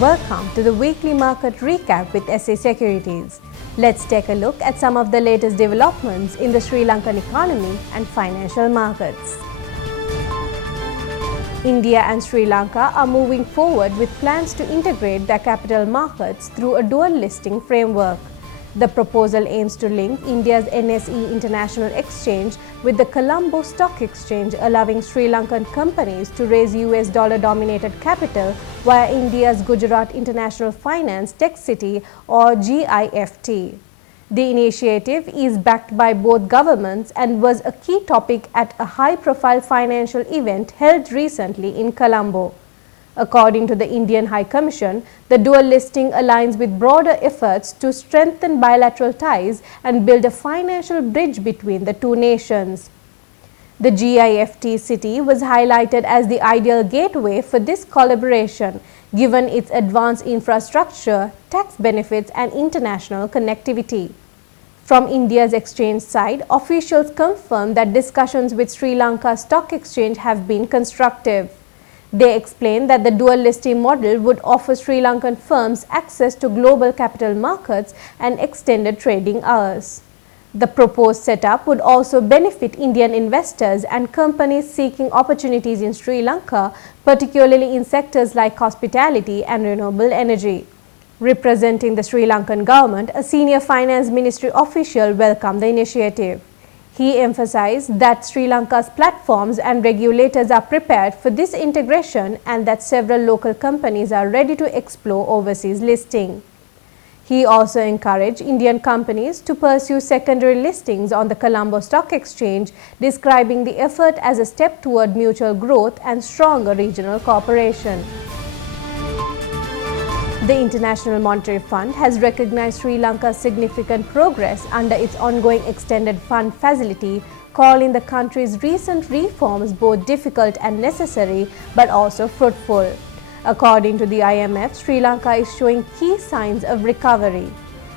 Welcome to the weekly market recap with SA Securities. Let's take a look at some of the latest developments in the Sri Lankan economy and financial markets. India and Sri Lanka are moving forward with plans to integrate their capital markets through a dual listing framework. The proposal aims to link India's NSE International Exchange with the Colombo Stock Exchange, allowing Sri Lankan companies to raise US dollar-dominated capital via India's Gujarat International Finance Tech City or GIFT. The initiative is backed by both governments and was a key topic at a high-profile financial event held recently in Colombo. According to the Indian High Commission, the dual listing aligns with broader efforts to strengthen bilateral ties and build a financial bridge between the two nations. The GIFT city was highlighted as the ideal gateway for this collaboration, given its advanced infrastructure, tax benefits, and international connectivity. From India's exchange side, officials confirmed that discussions with Sri Lanka Stock Exchange have been constructive. They explained that the dual listing model would offer Sri Lankan firms access to global capital markets and extended trading hours. The proposed setup would also benefit Indian investors and companies seeking opportunities in Sri Lanka, particularly in sectors like hospitality and renewable energy. Representing the Sri Lankan government, a senior finance ministry official welcomed the initiative. He emphasized that Sri Lanka's platforms and regulators are prepared for this integration and that several local companies are ready to explore overseas listing. He also encouraged Indian companies to pursue secondary listings on the Colombo Stock Exchange, describing the effort as a step toward mutual growth and stronger regional cooperation. The International Monetary Fund has recognized Sri Lanka's significant progress under its ongoing extended fund facility, calling the country's recent reforms both difficult and necessary, but also fruitful. According to the IMF, Sri Lanka is showing key signs of recovery.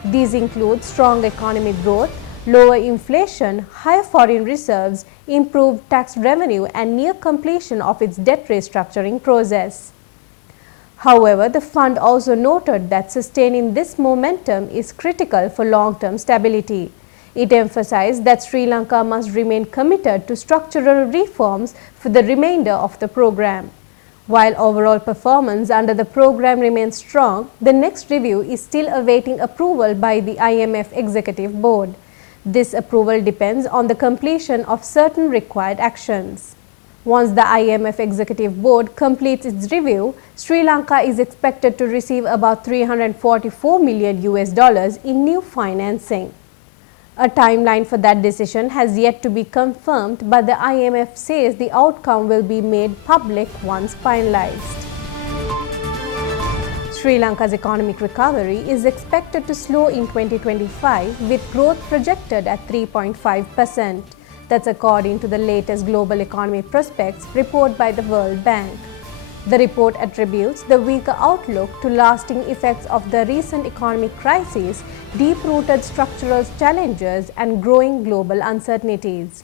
These include strong economic growth, lower inflation, higher foreign reserves, improved tax revenue, and near completion of its debt restructuring process. However, the fund also noted that sustaining this momentum is critical for long-term stability. It emphasized that Sri Lanka must remain committed to structural reforms for the remainder of the program. While overall performance under the program remains strong, the next review is still awaiting approval by the IMF Executive Board. This approval depends on the completion of certain required actions. Once the IMF Executive Board completes its review, Sri Lanka is expected to receive about $344 million in new financing. A timeline for that decision has yet to be confirmed, but the IMF says the outcome will be made public once finalized. Sri Lanka's economic recovery is expected to slow in 2025, with growth projected at 3.5%. That's according to the latest Global Economy Prospects report by the World Bank. The report attributes the weaker outlook to lasting effects of the recent economic crisis, deep-rooted structural challenges, and growing global uncertainties.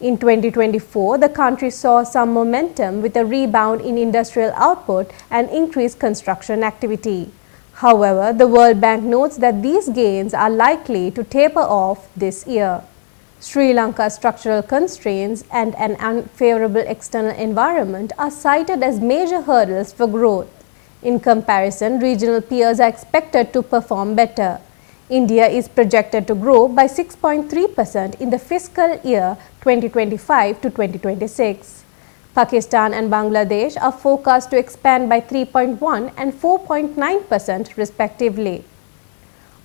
In 2024, the country saw some momentum with a rebound in industrial output and increased construction activity. However, the World Bank notes that these gains are likely to taper off this year. Sri Lanka's structural constraints and an unfavorable external environment are cited as major hurdles for growth. In comparison, regional peers are expected to perform better. India is projected to grow by 6.3% in the fiscal year 2025 to 2026. Pakistan and Bangladesh are forecast to expand by 3.1% and 4.9% respectively.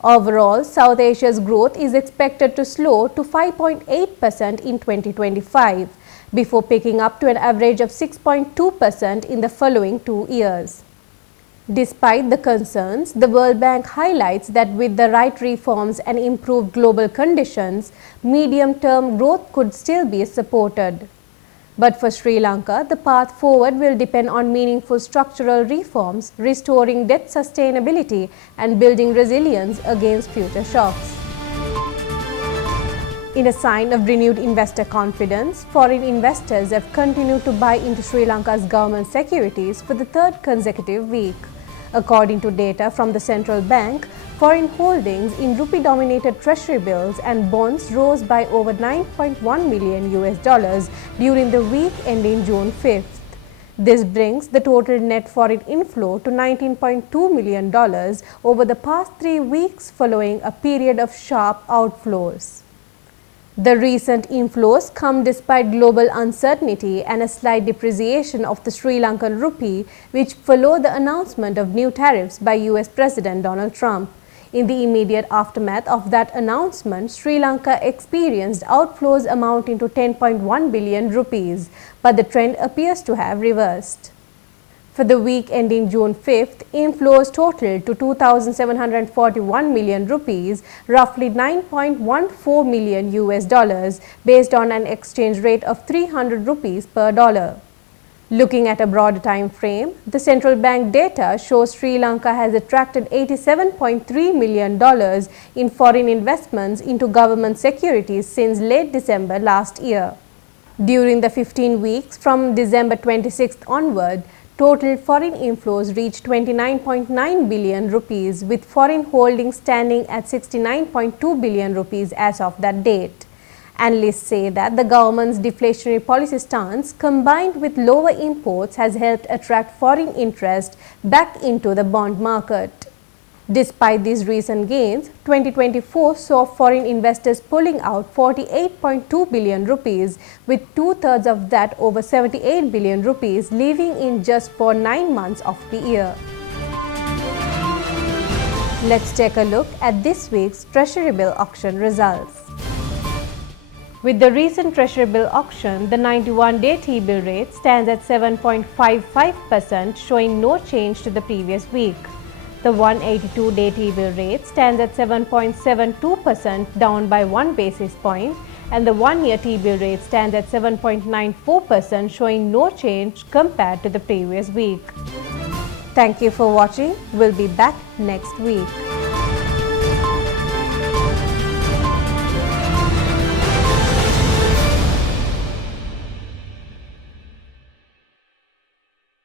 Overall, South Asia's growth is expected to slow to 5.8% in 2025, before picking up to an average of 6.2% in the following 2 years. Despite the concerns, the World Bank highlights that with the right reforms and improved global conditions, medium-term growth could still be supported. But for Sri Lanka, the path forward will depend on meaningful structural reforms, restoring debt sustainability, and building resilience against future shocks. In a sign of renewed investor confidence, foreign investors have continued to buy into Sri Lanka's government securities for the third consecutive week. According to data from the central bank, foreign holdings in rupee-denominated Treasury bills and bonds rose by over $9.1 million during the week ending June 5th. This brings the total net foreign inflow to $19.2 million over the past 3 weeks following a period of sharp outflows. The recent inflows come despite global uncertainty and a slight depreciation of the Sri Lankan rupee, which follow the announcement of new tariffs by US President Donald Trump. In the immediate aftermath of that announcement, Sri Lanka experienced outflows amounting to 10.1 billion rupees, but the trend appears to have reversed. For the week ending June 5th, inflows totaled to 2,741 million rupees, roughly $9.14 million based on an exchange rate of 300 rupees per dollar. Looking at a broader time frame, the central bank data shows Sri Lanka has attracted $87.3 million in foreign investments into government securities since late December last year. During the 15 weeks from December 26th onward, total foreign inflows reached 29.9 billion rupees, with foreign holdings standing at 69.2 billion rupees as of that date. Analysts say that the government's deflationary policy stance combined with lower imports has helped attract foreign interest back into the bond market. Despite these recent gains, 2024 saw foreign investors pulling out 48.2 billion rupees, with two-thirds of that over 78 billion rupees leaving in just for 9 months of the year. Let's take a look at this week's Treasury Bill auction results. With the recent Treasury Bill auction, the 91-day T-bill rate stands at 7.55%, showing no change to the previous week. The 182-day T-bill rate stands at 7.72%, down by 1 basis point, and the 1-year T-bill rate stands at 7.94%, showing no change compared to the previous week. Thank you for watching. We'll be back next week.